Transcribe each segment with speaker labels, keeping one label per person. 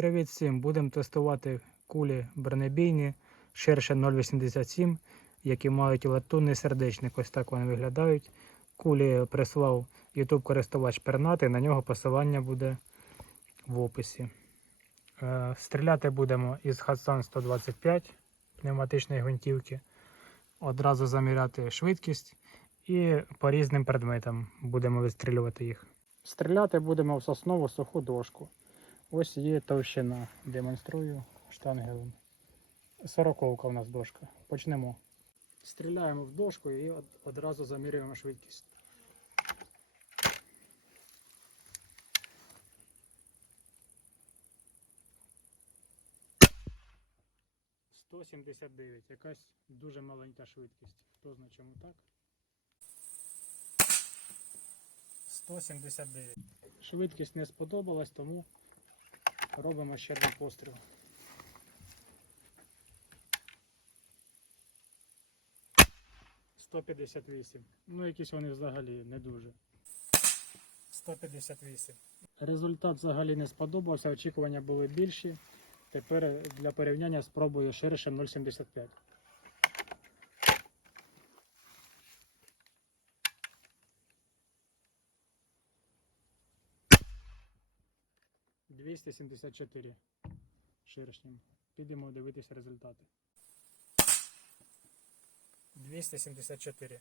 Speaker 1: Привіт всім! Будемо тестувати кулі бронебійні ширше 0,87, які мають латунний сердечник. Ось так вони виглядають. Кулі прислав YouTube користувач пернатий, на нього посилання буде в описі. Е, Стріляти будемо із Хасан 125 пневматичної гвинтівки. Одразу заміряти швидкість і по різним предметам будемо відстрілювати їх. Стріляти будемо в соснову суху дошку. Ось є товщина. Демонструю штангелем. Сороковка у нас дошка. Почнемо. Стріляємо в дошку і одразу замірюємо швидкість. Сто сімдесят дев'ять. Якась дуже маленька швидкість. Хто знає чому так? 179. Швидкість не сподобалась, тому робимо ще один постріл. Сто п'ятдесят вісім. Ну, якісь вони взагалі не дуже. 158. Результат взагалі не сподобався, очікування були більші. Тепер для порівняння спробую ширше 0,75. Двісті сімдесят чотири ширшнім. Підемо дивитися результати. 274.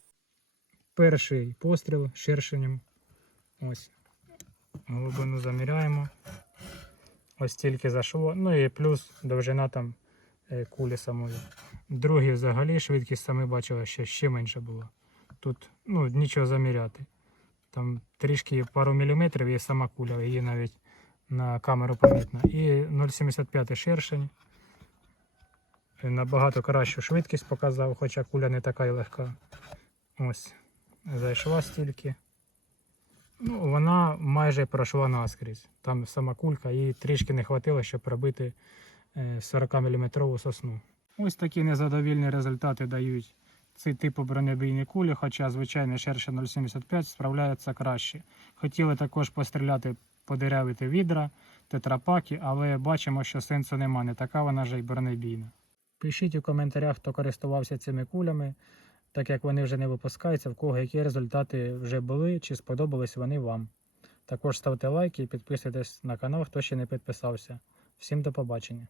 Speaker 1: Перший постріл ширшенням. Ось. Глибину заміряємо. Ось тільки зайшло. Ну і плюс довжина там е, кулі самої. Другий взагалі швидкість самі бачили, що ще менше було. Тут ну, нічого заміряти. Там трішки пару міліметрів і сама куля, її навіть на камеру помітно. І 0,75 ширшень. Е, Набагато кращу швидкість показав, хоча куля не така й легка. Ось. Зайшла стільки. Ну, вона майже пройшла наскрізь. Там сама кулька, їй трішки не хватило, щоб пробити 40-мм сосну. Ось такі незадовільні результати дають ці типу бронебійні кулі, хоча, звичайно, шерше 0,75 справляється краще. Хотіли також постріляти, подеревити відра, тетрапаки, але бачимо, що сенсу нема, не така вона ж й бронебійна. Пишіть у коментарях, хто користувався цими кулями, так як вони вже не випускаються, в кого які результати вже були, чи сподобались вони вам. Також ставте лайки і підписуйтесь на канал, хто ще не підписався. Всім до побачення.